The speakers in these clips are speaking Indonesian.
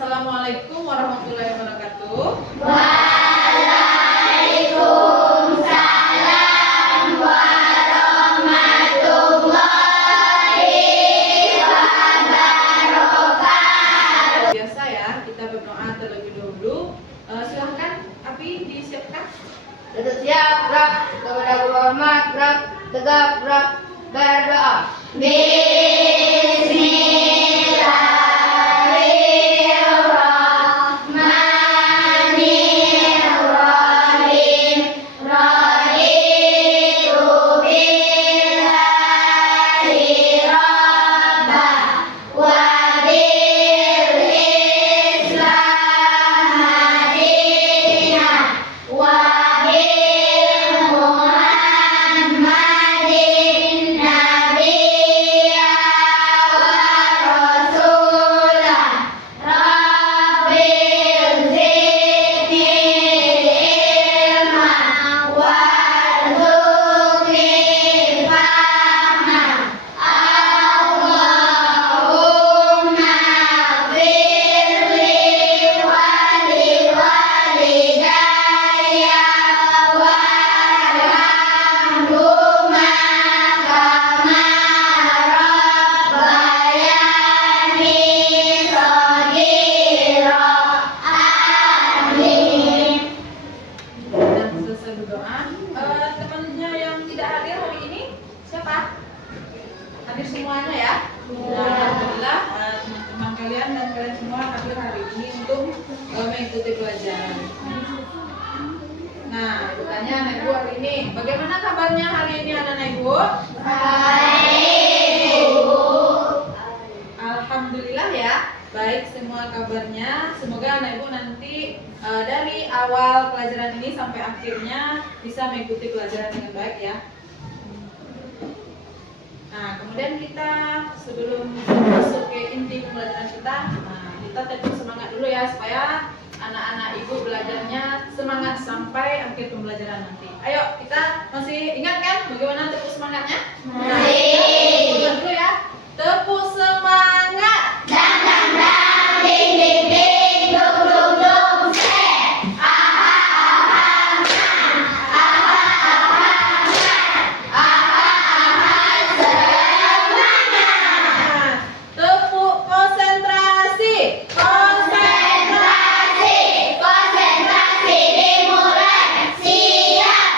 Assalamualaikum warahmatullahi wabarakatuh. Waalaikumsalam warahmatullahi wabarakatuh. Biasa ya, kita berdoa terlebih dahulu. Silahkan Api disiapkan. Duduk siap, gerak, kepada hormat, gerak, tegap, gerak, berdoa. Bismillahirrahmanirrahim. Raditu billahi rabba wa bil Islam madinah wa bil Muhammadin nabiyya wa rasulah. Rabbil zidni ilma warzuqni fahma. Allahumma firli wali walidayya warhamhuma kama rabbayani shaghira. Amin. Dan selesai berdoa. Temannya yang tidak hadir hari ini siapa? Hadir semuanya ya. Alhamdulillah teman-teman kalian dan kalian semua hadir hari ini untuk mengikuti pelajaran. Nah, bertanya anak ibu hari ini, bagaimana kabarnya hari ini anak ibu? Baik, Bu. Alhamdulillah ya, baik semua kabarnya. Semoga anak ibu nanti dari awal pelajaran ini sampai akhirnya bisa mengikuti pelajaran dengan baik ya. Nah, kemudian kita sebelum masuk ke inti pembelajaran kita, kita tetap semangat dulu ya supaya anak-anak ibu belajarnya semangat sampai akhir pembelajaran nanti. Ayo, kita masih ingat kan bagaimana tepuk semangatnya? Ulang dulu ya. Tepuk semangat. Dang dang dang, ding ding ding, dung dung dung, set. Aha aha man, aha aha man, aha aha semangat. Nah, tepuk konsentrasi. Konsentrasi, konsentrasi dimulai. Siap.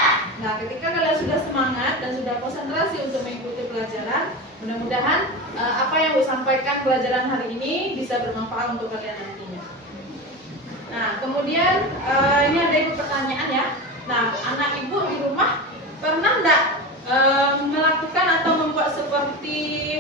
Nah, ketika kalian sudah semangat dan sudah konsentrasi untuk mengikuti pelajaran, mudah-mudahan apa yang saya sampaikan pelajaran hari ini bisa bermanfaat untuk kalian nantinya. Nah, kemudian ini ada ibu pertanyaan ya. Nah, anak ibu di rumah pernah enggak melakukan atau membuat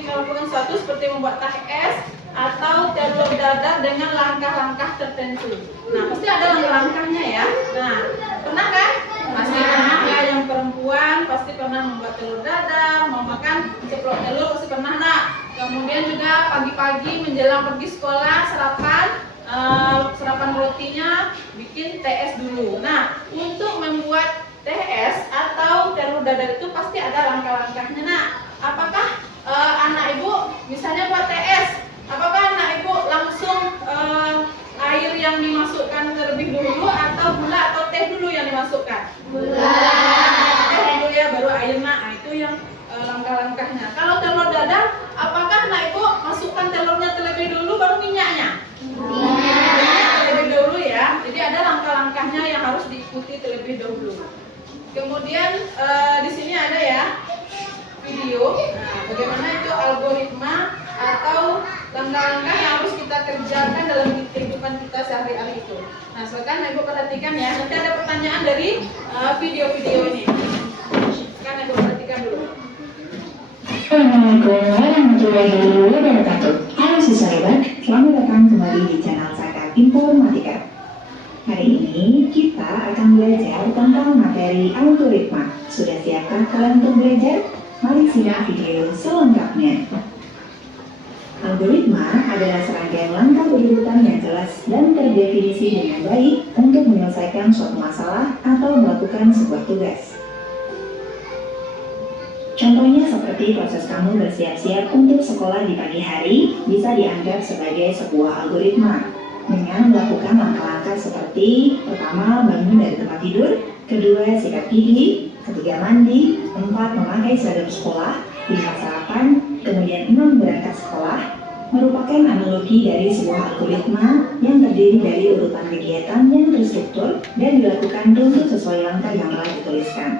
melakukan sesuatu seperti membuat tahe es atau telur dadar dengan langkah-langkah tertentu. Nah, pasti ada langkah-langkahnya ya. Nah, pernah kan? Pasti pernah ya, yang perempuan pasti pernah membuat telur dadar, mau makan ceplok telur pasti pernah nak. Kemudian juga pagi-pagi menjelang pergi sekolah sarapan rotinya bikin TS dulu. Nah, untuk membuat TS atau telur dadar itu pasti ada langkah-langkahnya nak. Apakah anak ibu misalnya buat TS, apakah anak ibu langsung air yang dimasukkan terlebih dulu atau gula atau teh dulu yang dimasukkan? Teh dulu ya, baru air nak. Nah, itu yang langkah-langkahnya. Kalau telur dadar, apakah anak ibu masukkan telurnya terlebih dulu baru minyaknya? Minyak terlebih dahulu ya. Jadi ada langkah-langkahnya yang harus diikuti terlebih dahulu. Kemudian di sini ada ya video. Nah, bagaimana itu algoritma atau langkah-langkah yang harus kita kerjakan dalam kehidupan kita sehari-hari itu. Nah, silakan ibu perhatikan ya. Nanti ada pertanyaan dari video-video ini. Silakan ibu perhatikan dulu. Assalamualaikum warahmatullahi wabarakatuh. Halo siswa hebat, selamat datang kembali di channel Saka Informatika. Hari ini kita akan belajar tentang materi algoritma. Sudah siapkah kalian untuk belajar? Mari simak video selengkapnya. Algoritma adalah serangkaian langkah berurutan yang jelas dan terdefinisi dengan baik untuk menyelesaikan suatu masalah atau melakukan sebuah tugas. Contohnya seperti proses kamu bersiap-siap untuk sekolah di pagi hari bisa dianggap sebagai sebuah algoritma. dengan melakukan langkah-langkah seperti pertama bangun dari tempat tidur, kedua sikat gigi, ketiga mandi, 4 memakai seragam sekolah, 5 sarapan, kemudian 6 berangkat sekolah, merupakan analogi dari sebuah algoritma yang terdiri dari urutan kegiatan yang terstruktur dan dilakukan runtut sesuai langkah yang telah dituliskan.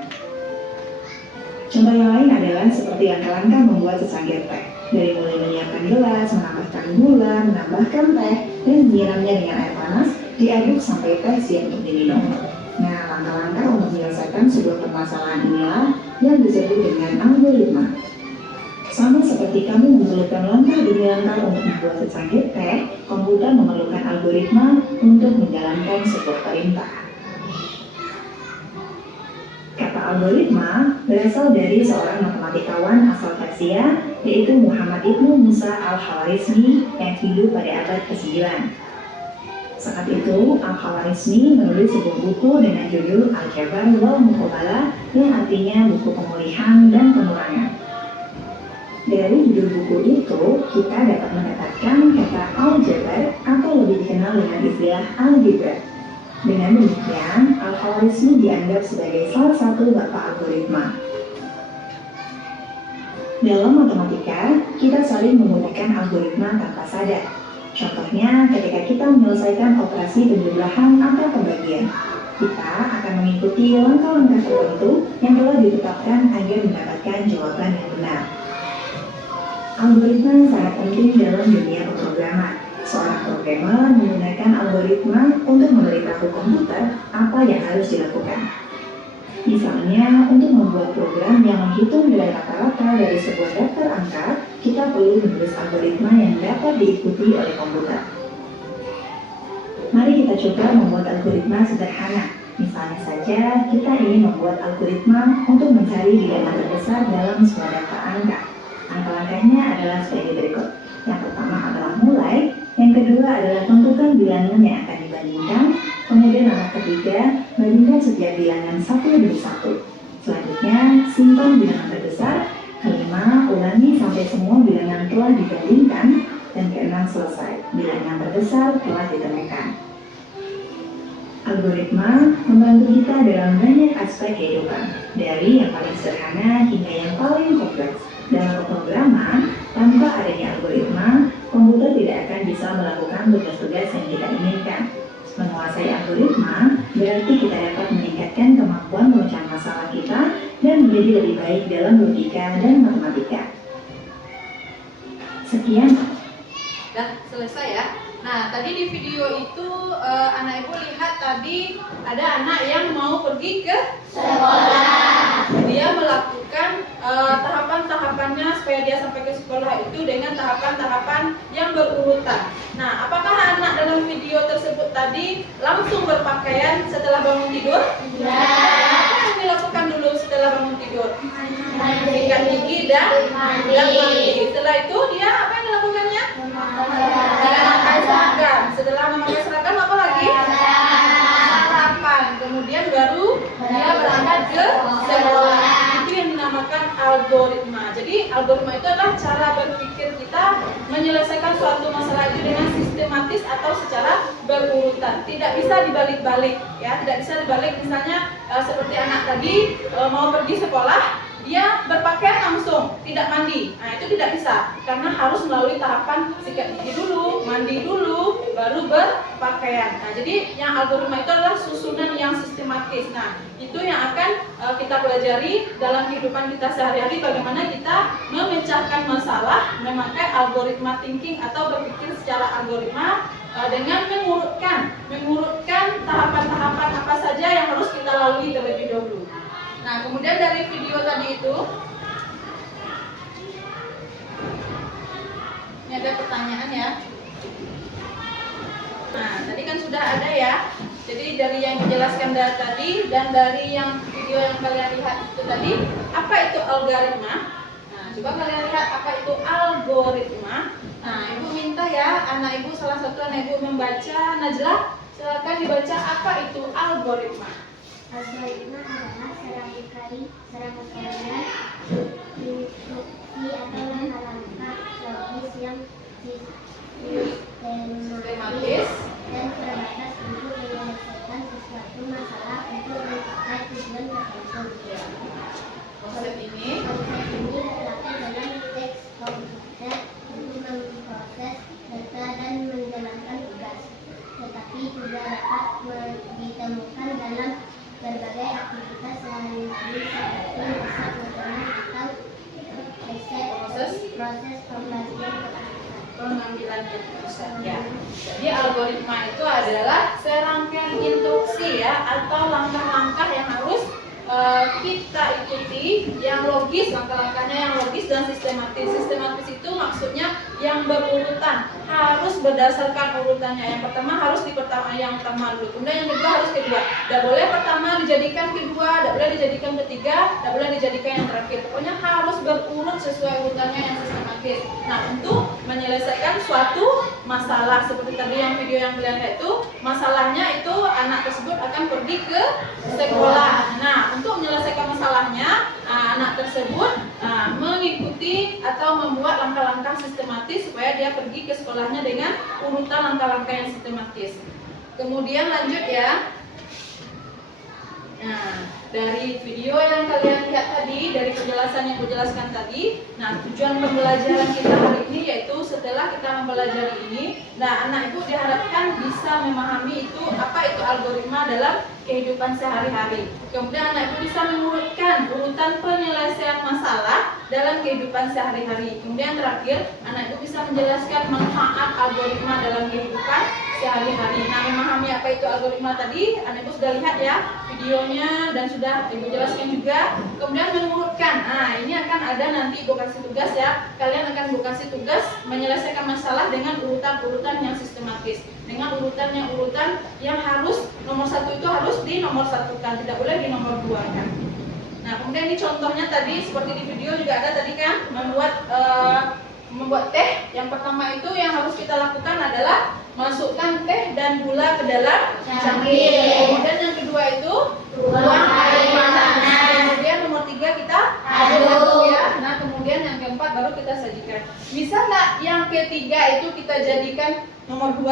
Contoh yang lain adalah seperti langkah-langkah membuat secangkir teh, dari mulai menyiapkan gelas, menambahkan gula, menambahkan teh, dan menyiramnya dengan air panas, diaduk sampai teh siap untuk diminum. Nah, langkah-langkah untuk menyelesaikan sebuah permasalahan inilah yang disebut dengan algoritma. Sama seperti kamu memerlukan langkah demi langkah untuk membuat secangkir teh, komputer memerlukan algoritma untuk menjalankan sebuah perintah. Kata algoritma berasal dari seorang matematikawan asal Persia, yaitu Muhammad Ibnu Musa al-Khwarizmi yang hidup pada abad ke-9. Saat itu, al-Khwarizmi menulis sebuah buku dengan judul Al-Jabar wal Muqabalah yang artinya buku pemulihan dan pengurangan. Dari judul buku itu, kita dapat mendapatkan kata aljabar atau lebih dikenal dengan istilah algebra. Dengan demikian, al-Khwarizmi dianggap sebagai salah satu bapak algoritma. Dalam matematika, kita saling menggunakan algoritma tanpa sadar. Contohnya, ketika kita menyelesaikan operasi penjumlahan atau pembagian, kita akan mengikuti langkah-langkah tertentu yang telah ditetapkan agar mendapatkan jawaban yang benar. Algoritma sangat penting dalam dunia pemrograman. Seorang programmer menggunakan algoritma untuk memberitahu komputer apa yang harus dilakukan. Misalnya, untuk membuat program yang menghitung nilai rata-rata dari sebuah daftar angka, kita perlu menulis algoritma yang dapat diikuti oleh komputer. Mari kita coba membuat algoritma sederhana. Misalnya saja, kita ingin membuat algoritma untuk mencari bilangan terbesar dalam sebuah daftar angka. Langkah-langkahnya adalah sebagai berikut. Yang pertama adalah mulai, yang kedua adalah tentukan bilangan yang akan dibandingkan, kemudian langkah ketiga, bandingkan setiap bilangan satu demi satu. Selanjutnya, simpan bilangan terbesar, kelima, ulangi sampai semua bilangan telah dibandingkan, dan keenam selesai, bilangan terbesar telah ditemukan. Algoritma membantu kita dalam banyak aspek kehidupan, dari yang paling sederhana hingga yang paling kompleks. Dalam pemrograman, tanpa adanya algoritma, komputer tidak akan bisa melakukan tugas-tugas yang kita inginkan. Menguasai algoritma berarti kita dapat meningkatkan kemampuan pemecahan masalah kita dan menjadi lebih baik dalam logika dan matematika. Sekian. Dan selesai ya. Nah, tadi di video itu anak ibu lihat tadi ada anak yang mau pergi ke Sekolah. Dia melakukan tahapan-tahapannya supaya dia sampai ke sekolah itu dengan tahapan-tahapan yang berurutan. Nah, apakah anak dalam video tersebut tadi langsung berpakaian setelah bangun tidur? Ya. Apa yang dilakukan dulu setelah bangun tidur? Sikat gigi dan mandi. Setelah itu dia apa yang dilakukannya? Memakai seragam. Setelah memakai seragam apa lagi? Sarapan. Kemudian baru dia berangkat ke sekolah. Itu yang dinamakan algoritma. Jadi algoritma itu adalah cara berpikir kita menyelesaikan suatu masalah itu dengan sistematis atau secara berurutan. Tidak bisa dibalik-balik, ya. Tidak bisa dibalik. Misalnya seperti anak tadi mau pergi sekolah, dia berpakaian langsung, tidak mandi. Nah, itu tidak bisa, karena harus melalui tahapan sikat gigi dulu, mandi dulu, baru berpakaian. Nah, jadi yang algoritma itu adalah susunan yang sistematis. Nah, itu yang akan kita pelajari dalam kehidupan kita sehari-hari, bagaimana kita memecahkan masalah memakai algoritma thinking atau berpikir secara algoritma dengan mengurutkan tahapan-tahapan apa saja yang harus kita lalui terlebih dahulu. Nah, kemudian dari video tadi itu, ini ada pertanyaan ya. Nah, tadi kan sudah ada ya. Jadi dari yang dijelaskan dari tadi dan dari yang video yang kalian lihat itu tadi, apa itu algoritma? Nah, coba kalian lihat apa itu algoritma. Nah, ibu minta ya, anak ibu salah satu anak ibu membaca. Najlah, silakan dibaca apa itu algoritma. Algoritma adalah serangkaian kalimat, instruksi atau langkah logis yang sistematis proses pembagian pengambilan keputusan ya. Jadi algoritma itu adalah serangkaian instruksi ya atau langkah-langkah yang harus kita ikuti yang logis, langkah-langkahnya yang logis dan sistematis. Sistematis itu maksudnya yang berurutan, harus berdasarkan urutannya. Yang pertama harus yang pertama dulu, kemudian yang kedua harus kedua. Tidak boleh pertama dijadikan kedua, tidak boleh dijadikan ketiga, tidak boleh dijadikan yang terakhir. Pokoknya harus berurut sesuai urutannya yang sistematis. Nah, untuk menyelesaikan suatu masalah seperti tadi yang video yang kalian lihat itu, masalahnya itu anak tersebut akan pergi ke sekolah. Nah, untuk menyelesaikan masalahnya, anak tersebut mengikuti atau membuat langkah-langkah sistematis supaya dia pergi ke sekolahnya dengan urutan langkah-langkah yang sistematis. Kemudian lanjut ya. Nah, dari video yang kalian lihat tadi, dari penjelasan yang kujelaskan tadi, nah tujuan pembelajaran kita hari ini yaitu setelah kita mempelajari ini, nah anak ibu diharapkan bisa memahami itu apa itu algoritma dalam kehidupan sehari-hari. Kemudian anak ibu bisa mengurutkan urutan penyelesaian masalah dalam kehidupan sehari-hari. Kemudian terakhir, anak ibu bisa menjelaskan manfaat algoritma dalam kehidupan sehari-hari. Nah, memahami apa itu algoritma tadi, anak ibu sudah lihat ya videonya dan sudah ibu jelaskan juga. Kemudian mengurutkan. Nah, ini akan ada nanti ibu kasih tugas ya. Kalian akan ibu kasih tugas menyelesaikan masalah dengan urutan-urutan yang sistematis. Dengan urutan yang harus nomor satu itu harus di nomor satukan, tidak boleh di nomor dua kan. Nah, kemudian ini contohnya tadi seperti di video juga ada tadi kan, membuat teh. Yang pertama itu yang harus kita lakukan adalah masukkan teh dan gula ke dalam cangkir. Kemudian yang kedua itu tuang air panas. Kemudian nomor 3 kita aduk ya. Nah, kemudian yang keempat baru kita sajikan. Bisa nggak yang ketiga itu kita jadikan nomor 2?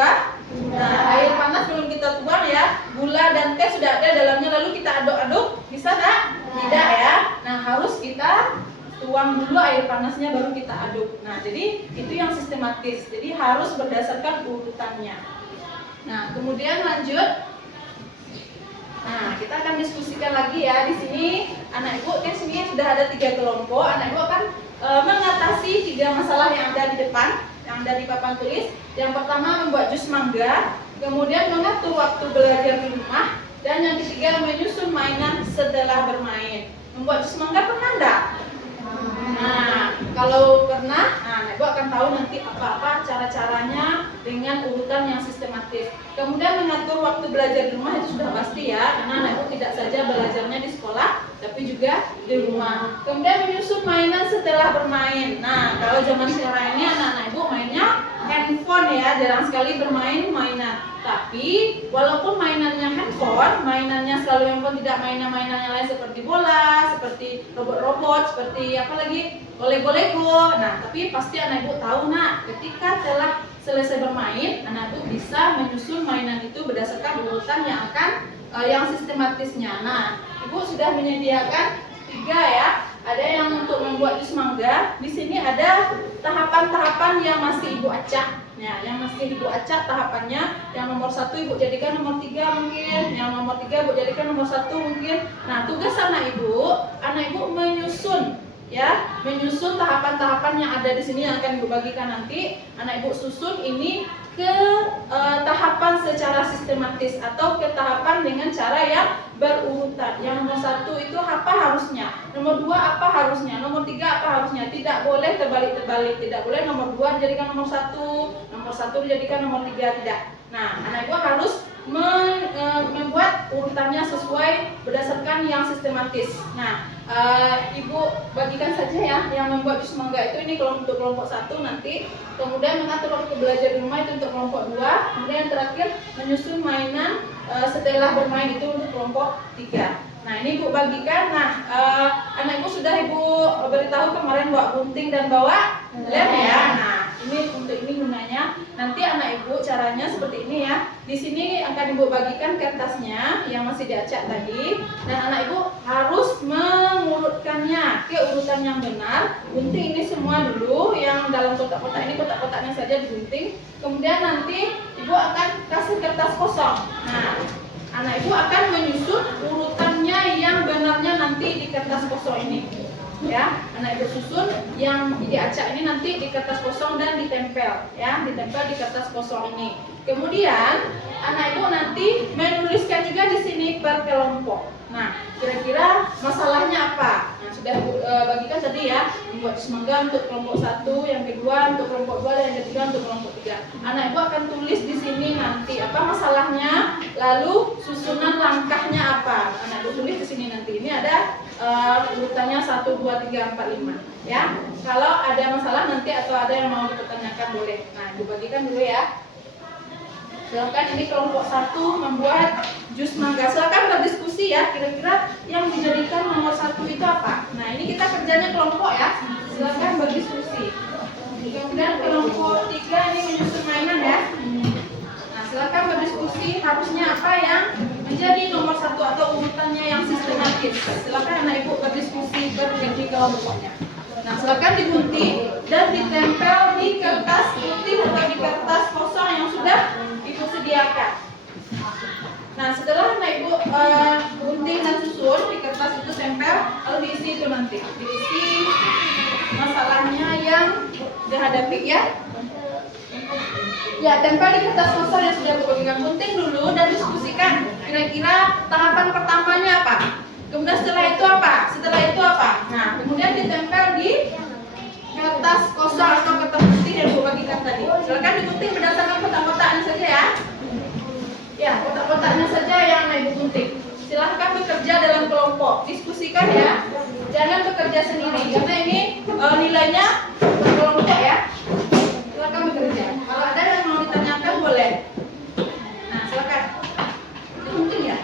Nah, air panas belum kita tuang ya. Gula dan teh sudah ada dalamnya, lalu kita aduk-aduk. Bisa nggak? Tidak ya. Nah, harus kita tuang dulu air panasnya baru kita aduk. Nah, jadi itu yang sistematis. Jadi harus berdasarkan urutannya. Nah, kemudian lanjut. Nah, kita akan diskusikan lagi ya. Di sini anak ibu kan sini sudah ada 3 kelompok. Anak ibu akan mengatasi 3 masalah yang ada di depan, yang ada di papan tulis. Yang pertama membuat jus mangga, kemudian mengatur waktu belajar di rumah, dan yang ketiga menyusun mainan setelah bermain. Membuat jus mangga pernah enggak? Nah, kalau pernah, ibu akan tahu nanti apa-apa cara-caranya dengan urutan yang sistematis. Kemudian mengatur waktu belajar di rumah itu sudah pasti ya, karena ibu tidak saja belajarnya di sekolah, tapi juga di rumah. Kemudian menyusun mainan setelah bermain. Nah, kalau zaman sekarang ini anak-anak ibu mainnya handphone ya, jarang sekali bermain mainan. Tapi walaupun mainannya handphone, mainannya selalu handphone, tidak mainan-mainannya lain seperti bola, seperti robot-robot, seperti apa lagi, Lego-Lego. Nah, tapi pasti anak ibu tahu nak, ketika telah selesai bermain, anak ibu bisa menyusun mainan itu berdasarkan urutan yang akan yang sistematisnya. Nah, ibu sudah menyediakan 3 ya. Ada yang untuk membuat jus mangga. Di sini ada tahapan-tahapan yang masih ibu acak. Ya, yang masih ibu acak tahapannya. Yang nomor 1 ibu jadikan nomor 3 mungkin. Yang nomor 3 ibu jadikan nomor 1 mungkin. Nah, tugas anak ibu menyusun ya, menyusun tahapan-tahapan yang ada di sini yang akan ibu bagikan nanti. Anak ibu susun ini ke tahapan secara sistematis atau ke tahapan dengan cara yang berurutan. Yang nomor 1 itu apa harusnya, nomor 2 apa harusnya, nomor 3 apa harusnya. Tidak boleh terbalik-terbalik, tidak boleh nomor 2 dijadikan nomor 1, nomor 1 dijadikan nomor 3, tidak. Nah, anak ibu harus membuat urutannya sesuai berdasarkan yang sistematis. Nah, ibu bagikan saja ya, yang membuat jus mangga itu ini untuk kelompok 1 nanti. Kemudian mengatur waktu belajar di rumah itu untuk kelompok 2. Kemudian yang terakhir menyusun mainan setelah bermain itu untuk kelompok 3. Nah, ini ibu bagikan. Nah, anak ibu sudah ibu beritahu kemarin bawa gunting dan bawa lem ya. Nah, ini untuk ini gunanya. Nanti anak ibu caranya seperti ini ya. Di sini akan ibu bagikan kertasnya yang masih diacak tadi, dan anak ibu harus mengurutkannya ke urutan yang benar. Gunting ini semua dulu, yang dalam kotak-kotak ini kotak-kotaknya saja digunting. Kemudian nanti ibu akan kasih kertas kosong. Nah, anak ibu akan menyusun urutannya yang benarnya kosong ini. Ya, anak ibu susun yang diacak ini nanti di kertas kosong dan ditempel, ya, ditempel di kertas kosong ini. Kemudian anak ibu nanti menuliskan juga di sini per kelompok. Nah, kira-kira masalahnya apa? Nah, sudah bagikan tadi ya, membuat semangga untuk kelompok 1, yang kedua untuk kelompok 2, dan yang ketiga untuk kelompok 3. Anak ibu akan tulis di sini nanti apa masalahnya, lalu susunan langkahnya apa. Anak ibu tulis di sini nanti. Ini ada urutannya 1, 2, 3, 4, 5. Ya, kalau ada masalah nanti atau ada yang mau dipertanyakan boleh. Nah, ibu bagikan dulu ya. Silakan, ini kelompok 1 membuat jus mangga. Silakan berdiskusi ya, kira-kira yang dijadikan nomor 1 itu apa. Nah, ini kita kerjanya kelompok ya. Silakan berdiskusi. Kemudian kelompok 3 ini menyusun mainan ya. Nah, silakan berdiskusi harusnya apa yang menjadi nomor 1 atau urutannya yang sistematis. Silakan anak ibu berdiskusi berdiri kelompoknya. Nah, silakan digunting dan ditempel di kertas putih atau di kertas kosong yang sudah ibu sediakan. Nah, setelah anak ibu gunting dan susun di kertas itu tempel, lalu diisi itu nanti. Diisi masalahnya yang dihadapi ya. Ya, tempel di kertas kosong yang sudah dibagikan. Gunting dulu dan diskusikan. Kira-kira tahapan pertamanya apa? Kemudian setelah itu apa? Setelah itu apa? Nah, kemudian ditempel di kertas kosong atau kertas putih yang ibu bagikan tadi. Silakan digunting berdasarkan kotak-kotaknya saja ya. Ya, kotak-kotaknya saja yang ibu gunting. Silahkan bekerja dalam kelompok. Diskusikan ya. Jangan bekerja sendiri karena ini nilainya kelompok ya. Silakan bekerja. Kalau ada yang mau ditanyakan boleh. Nah, silakan. Digunting ya.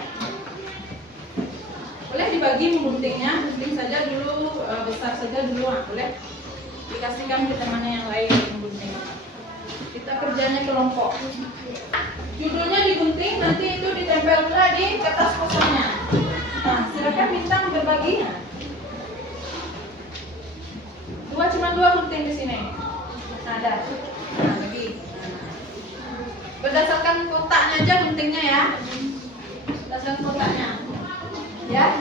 Boleh dibagi memguntingnya, gunting saja dulu, besar saja dulu, boleh dikasihkan ke temannya yang lain menggunting. Kita kerjanya kelompok. Judulnya digunting, nanti itu ditempel pula di kertas kosongnya. Nah, silakan bintang berbagi. Cuma dua gunting di sini. Nah, ada. Nah, bagi. Berdasarkan kotaknya aja guntingnya ya. Berdasarkan kotaknya. Ya.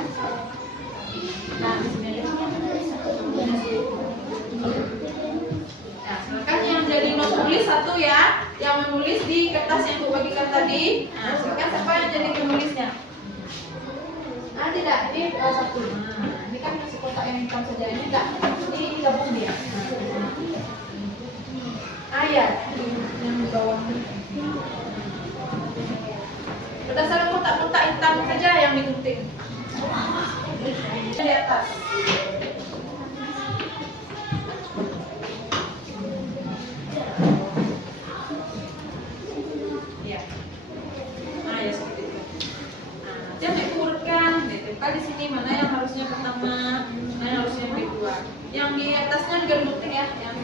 Nah, di sini aja. Nah, silakan yang jadi penulis 1 ya, yang menulis di kertas yang aku bagikan tadi. Nah, silakan siapa yang jadi penulisnya? Ah, tidak, ini 1. Nah, ini kan masih kotak yang hitam saja, ini enggak. Ini gabung dia. Ayat yang di bawah. Berdasarkan kotak-kotak hitam saja yang digunting. Di atas. Ya. Nah, ya seperti itu. Nah, jangan diurutkan, ditempel di sini mana yang harusnya pertama, mana yang harusnya yang kedua. Yang di atasnya juga digunting ya, yang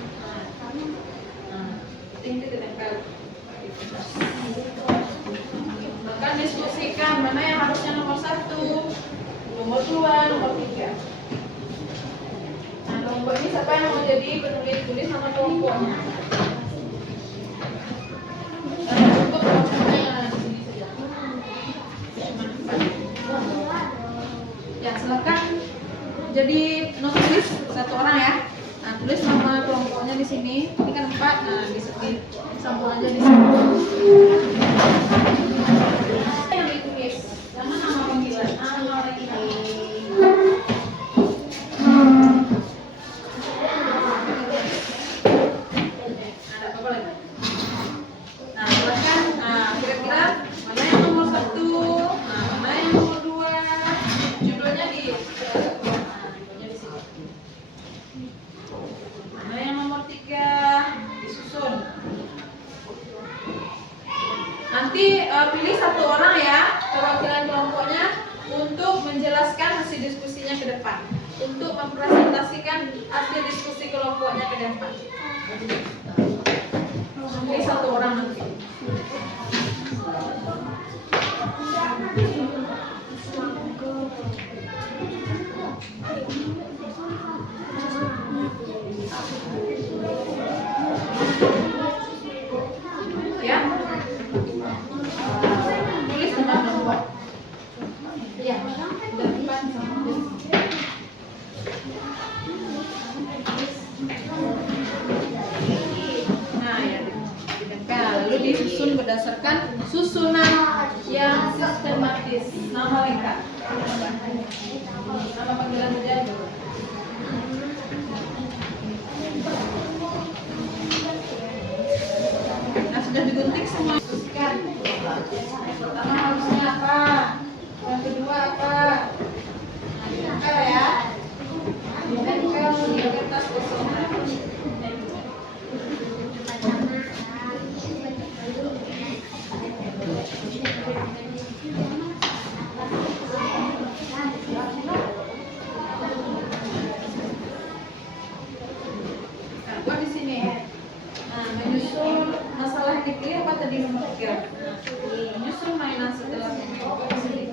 gunting itu ditempel. Bahkan diskusikan mana yang harusnya nomor 1, nomor 2, nomor 3. Nah, kelompok ini siapa yang mau jadi penulis, tulis nama kelompoknya. Dan untuk kelompoknya yang ada di sini saja. Ya, silakan jadi nulis 1 orang ya. Nah, tulis nama kelompoknya di sini. Ini kan 4. Nah, di sambung aja di sini. Yang ditulis nama panggilan. Nama orang ini. Ada apa lagi? Nah, silakan. Nah, kira-kira mana yang nomor 1? Nah, mana yang nomor 2? Judulnya di judulnya di sini. Mana yang nomor 3? Disusun. Nanti pilih 1 orang ya, perwakilan kelompoknya untuk menjelaskan hasil diskusinya ke depan, untuk mempresentasikan hasil diskusi kelompoknya ke depan. Pilih 1 orang nanti. Ya. Tulis nama kelompok. Ya, udah 4 sama. susunan yang sistematis. Nama lengkap. Nama panggilan saja. Nah, sudah digunting semua. Teruskan. Yang pertama harusnya apa? Yang kedua apa? Tempel ya. Tempel di kertas kosong. Nah, di sini. Nah, menyusul masalah yang dipilih apa tadi nomor 3? Menyusul mainan setelah apa di sini?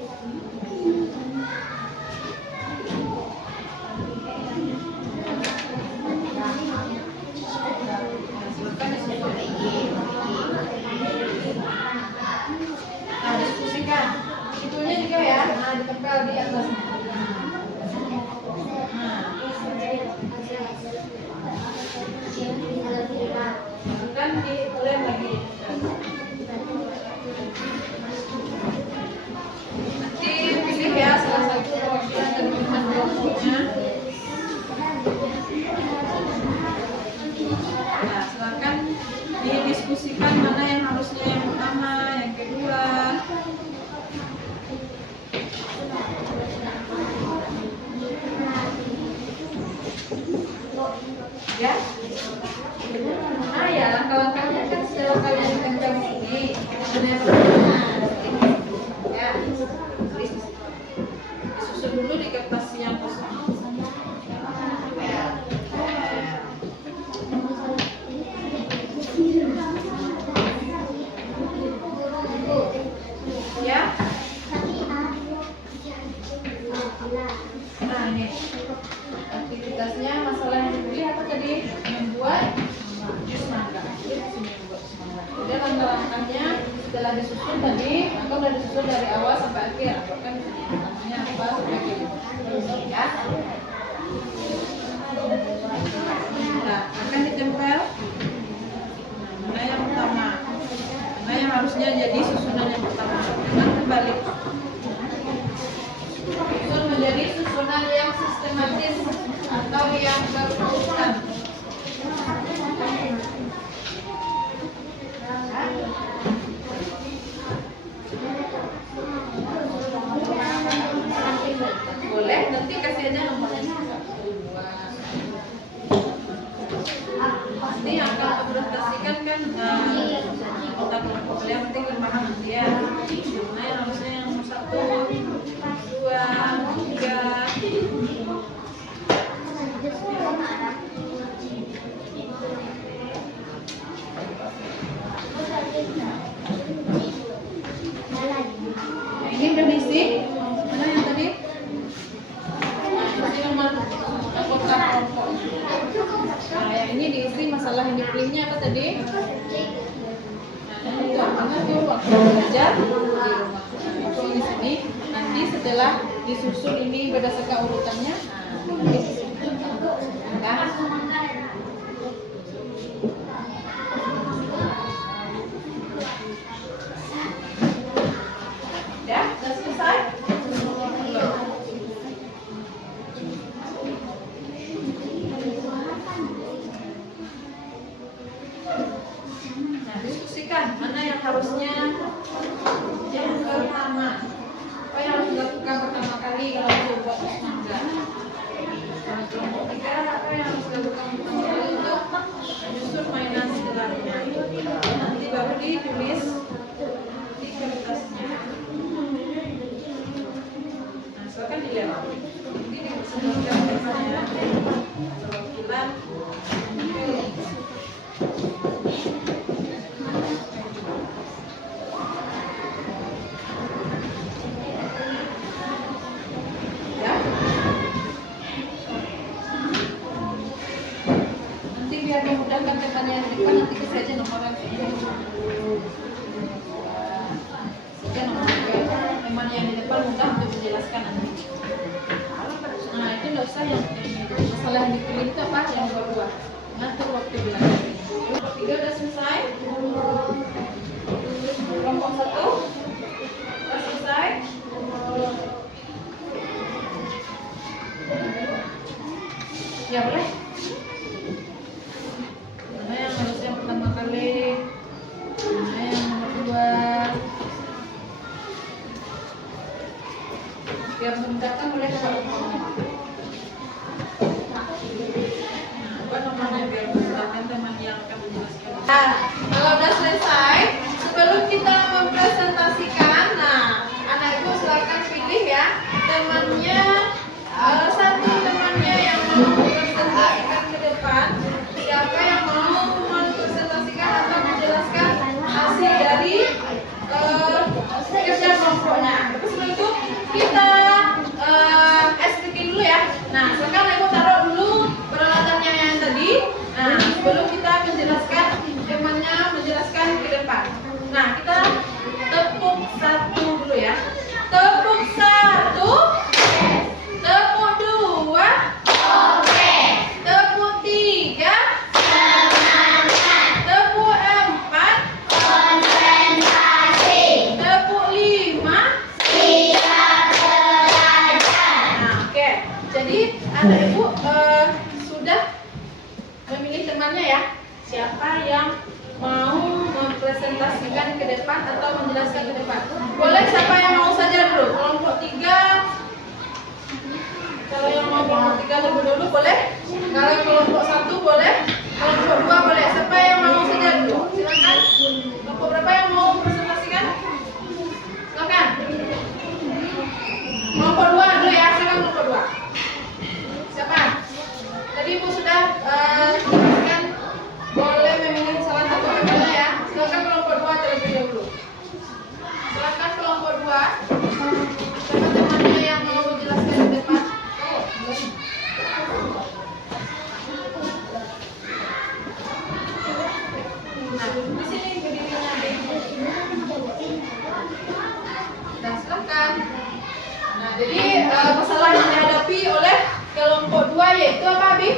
Nah, diskusikan. Itunya juga ya. Nah, ditempel di atasnya. Kan dilem lagi. Nanti pilih ya salah satu perwakilan dari pilihan kelompoknya. Nah, silakan didiskusikan mana yang harusnya yang pertama, yang kedua. Ya. Nah ya, langkah-langkahnya kan setelah kalian tempel di sini, ya, disusun dulu di kertas yang kosong. Ya. Nah ini aktivitasnya, masalah yang dipilih apa tadi? Membuat jus mangga. Jadi langkah-langkahnya setelah disusun tadi, maka sudah disusun dari awal sampai akhir. Kan namanya apa sampai akhir. Ya. Nah, akan ditempel. Mana yang pertama? Mana yang harusnya jadi susunan yang pertama? Dan kembali. Susun menjadi susunan yang sistematis atau yang berurutan. Boleh, nanti kasih aja nomornya 1, 2. Pasti yang akan presentasikan kan anggota kelompok yang penting paham nanti ya. Nah, yang harusnya yang nomor 1, 2, 3. Nah, ini udah diisi. Mana yang tadi? Isi nomor anggota kelompok. Nah, yang ini diisi masalah yang dipilihnya apa tadi? Nah, itu karena tuh waktu belajar di rumah. Waktu di sini nanti setelah disusun ini berdasarkan urutannya. Nah, ya, sudah selesai. Nah, diskusikan mana yang harusnya yang pertama. Apa yang harus dilakukan pertama kali kalau mau buat jus mangga? Kelompok 3, apa yang harus dilakukan pertama kali untuk menyusun mainan setelahnya? Nanti baru ditulis di kertasnya. Nah, silakan dilihat. Ini dipresentasikan kertasnya. Perwakilan. Ya. Nanti biar memudahkan temannya yang depan, nanti kasih aja nomornya. Sekian nomor 3. Teman yang di depan mudah untuk menjelaskan nanti. Nah, itu nggak usah yang masalah yang dipilih itu apa? Yang nomor 2. Ngatur waktu belajar. Nomor 3 udah selesai. Kelompok biar memudahkan boleh kakak lupa. Buat nomornya biar memudahkan teman yang akan menjelaskan. Nah, kalau udah selesai, sebelum kita mempresentasikan, nah anak ibu silakan pilih ya temannya, satu temannya yang mau mempresentasikan ke depan. Siapa yang mau mempresentasikan atau menjelaskan hasil dari kerja kelompoknya. Tapi sebelum itu kita SPK dulu ya. Nah, sekarang ibu taruh dulu peralatannya yang tadi. Nah, sebelum kita menjelaskan temannya menjelaskan ke depan. Nah, kita tepuk satu dulu ya. Tepuk satu. Tepuk dua. Oke. Tepuk tiga. Semangat. Tepuk empat. Konsentrasi. Tepuk lima. Siap belajar. Nah, oke. Jadi anak ibu sudah memilih temannya ya. Siapa yang mau mempresentasikan ke depan atau menjelaskan ke depan? Boleh siapa yang mau saja dulu? Kelompok 3. Kalau yang mau kelompok 3 lebih dulu boleh. Kalau kelompok 1 boleh. Kelompok 2 boleh. Siapa yang mau saja dulu? Silakan. Kelompok berapa yang mau presentasikan? Silakan. Kelompok 2 dulu ya. Silakan kelompok 2. Siapa? Tadi ibu sudah jelaskan boleh memilih salah satu temannya ya. Silakan kelompok 2 terlebih dahulu. Silakan kelompok 2. Siapa temannya yang mau menjelaskan di depan? Nah, di sini berdirinya deh. Nah, silakan. Nah, jadi masalah yang dihadapi oleh kelompok 2 yaitu apa, Abi?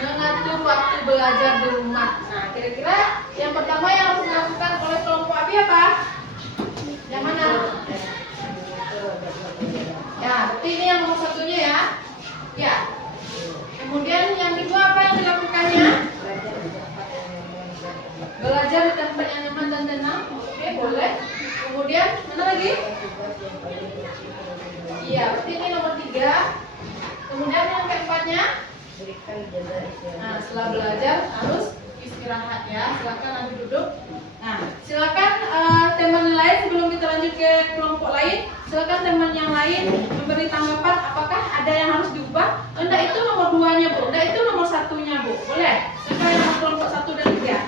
Mengatur waktu belajar di rumah. Nah, kira-kira yang pertama yang harus dilakukan oleh kelompok Abi apa? Yang mana? Ya, berarti ini yang nomor satunya ya. Ya. Kemudian yang kedua apa yang dilakukannya? Belajar di tempat yang nyaman dan tenang. Oke, boleh. Kemudian mana lagi? Iya, berarti ini nomor 3. Kemudian yang keempatnya? Nah, setelah belajar harus istirahat ya. Silakan nanti duduk. Nah, silakan teman lain sebelum kita lanjut ke kelompok lain. Silakan teman yang lain memberi tanggapan apakah ada yang harus diubah. Enggak itu nomor 2-nya, Bu. Enggak itu nomor 1-nya, Bu. Boleh? Siapa yang mau kelompok 1 dan 3?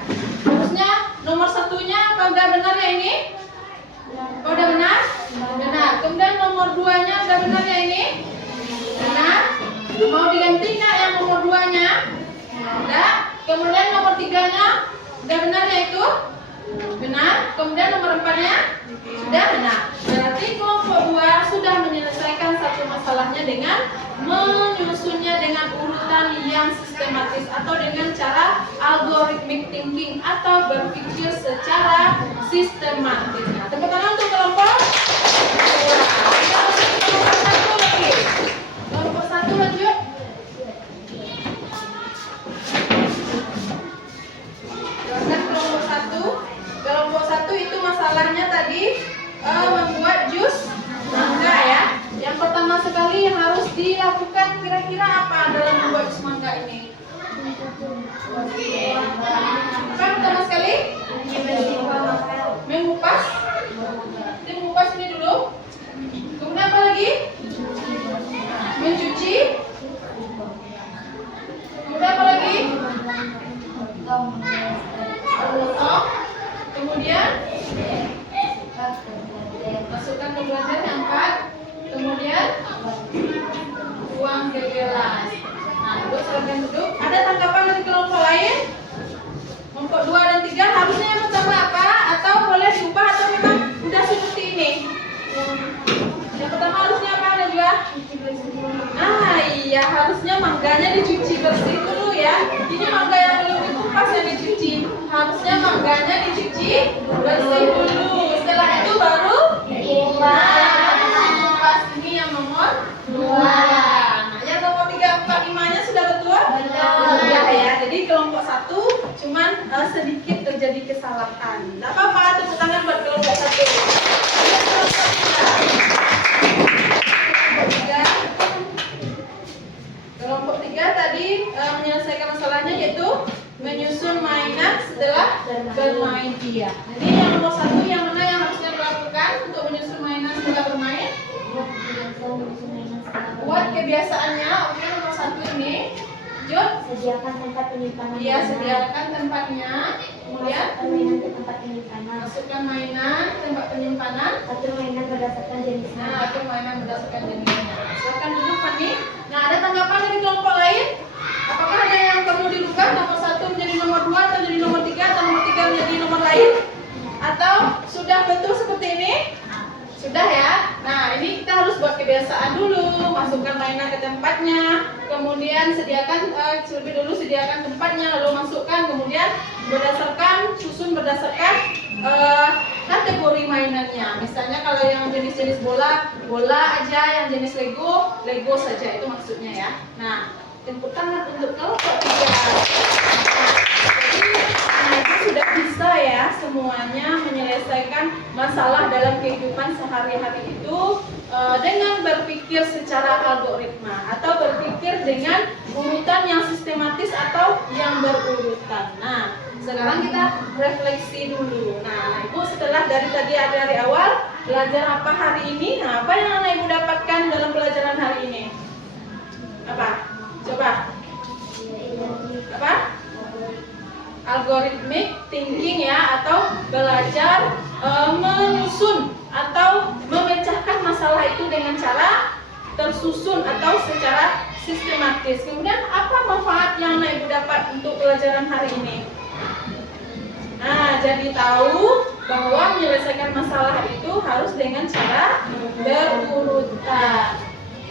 Harusnya nomor 1-nya apa udah benar ya ini? Oh, udah benar? Benar. Kemudian nomor 2-nya udah benar ya ini? Benar. Mau diganti nggak yang nomor 2-nya? Udah. Kemudian nomor 3-nya udah benar ya itu? Benar. Kemudian nomor 4-nya sudah benar. Berarti kelompok 2 sudah menyelesaikan satu masalahnya dengan menyusunnya dengan urutan yang sistematis atau dengan cara algorithmic thinking atau berpikir secara sistematis. Nah, tepuk tangan untuk kelompok 2. Kelompok 1 lagi. Kelompok 1 lanjut. Silakan kelompok 1. Kelompok 1 itu masalahnya tadi membuat jus mangga ya. Yang pertama sekali yang harus dilakukan kira-kira apa dalam membuat jus mangga ini? Apa pertama sekali? Mengupas. Jadi mengupas ini dulu. Kemudian apa lagi? Mencuci. Kemudian apa lagi? Potong. Kemudian masukkan ke blender yang 4. Kemudian buang ke gelas. Nah, ibu silakan duduk. Ada tanggapan dari kelompok lain? Kelompok 2 dan 3 harusnya yang pertama apa? Atau boleh diubah atau memang udah seperti ini? Yang pertama harusnya apa Najwa? Nah, iya harusnya mangganya dicuci bersih dulu ya. Ini mangga yang belum dikupas yang dicuci. Harusnya mangganya dicuci bersih dulu. Setelah itu baru dikupas. Ini yang nomor 2. Nah, yang nomor 3, 4, 5-nya sudah betul? Sudah ya. Jadi kelompok 1 cuman sedikit terjadi kesalahan. Tidak apa-apa, tepuk tangan buat kelompok 1. Kelompok 3. menyelesaikan masalahnya yaitu menyusun mainan setelah bermain. Iya. Jadi yang nomor 1 yang mana yang harusnya dilakukan untuk menyusun mainan setelah bermain? Buat kebiasaannya, oke, nomor 1 ini, Jun. Sediakan tempat penyimpanan. Iya, sediakan tempatnya. Kemudian Masukkan mainan ke tempat penyimpanan. masukkan mainan tempat penyimpanan. Atur mainan berdasarkan jenisnya. Nah, atur mainan berdasarkan jenisnya. Silakan dulu, Fani. Nah, ada tanggapan dari kelompok lain? Apakah ada yang perlu dirubah? Nomor 1 menjadi nomor 2 atau jadi nomor 3 atau nomor 3 menjadi nomor lain? Atau sudah betul seperti ini? Sudah ya? Nah, ini kita harus buat kebiasaan dulu. Masukkan mainan ke tempatnya. Kemudian sediakan, lebih dulu sediakan tempatnya, lalu masukkan. Kemudian susun berdasarkan kategori mainannya. Misalnya kalau yang jenis-jenis bola aja, yang jenis Lego saja, itu maksudnya ya. Nah, tepuk tangan untuk kelompok 3. Jadi, itu sudah bisa ya semuanya menyelesaikan masalah dalam kehidupan sehari-hari itu dengan berpikir secara algoritma atau berpikir dengan urutan yang sistematis atau yang berurutan. Nah, sekarang kita refleksi dulu. Nah, Ibu setelah dari awal belajar apa hari ini? Nah, apa yang anak Ibu dapatkan dalam pelajaran hari ini? Apa? Coba. Apa? Algorithmic thinking ya, atau belajar menyusun atau memecahkan masalah itu dengan cara tersusun atau secara sistematis. Kemudian apa manfaat yang anak Ibu dapat untuk pelajaran hari ini? Nah, jadi tahu bahwa menyelesaikan masalah itu harus dengan cara berurutan.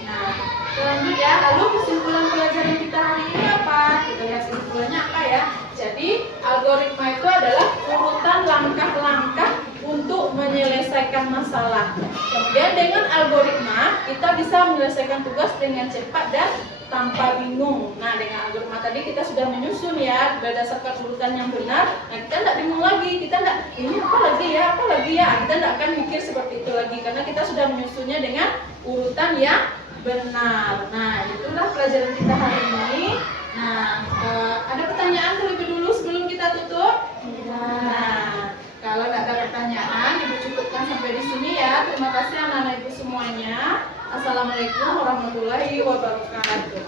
Nah, lanjut ya. Lalu kesimpulan pelajaran kita hari ini apa? Kita lihat kesimpulannya apa ya. Jadi, algoritma itu adalah urutan langkah-langkah untuk menyelesaikan masalah. Kemudian dengan algoritma, kita bisa menyelesaikan tugas dengan cepat dan tanpa bingung. Nah, dengan algoritma tadi kita sudah menyusun ya berdasarkan urutan yang benar. Nah, kita tidak bingung lagi. Kita tidak, ini apa lagi ya? Kita tidak akan mikir seperti itu lagi karena kita sudah menyusunnya dengan urutan yang benar. Nah, itulah pelajaran kita hari ini. Nah, ada pertanyaan terlebih dulu sebelum kita tutup? Nah, kalau tidak ada pertanyaan, Ibu cukupkan sampai di sini ya. Terima kasih anak-anak Ibu semuanya. Assalamualaikum warahmatullahi wabarakatuh.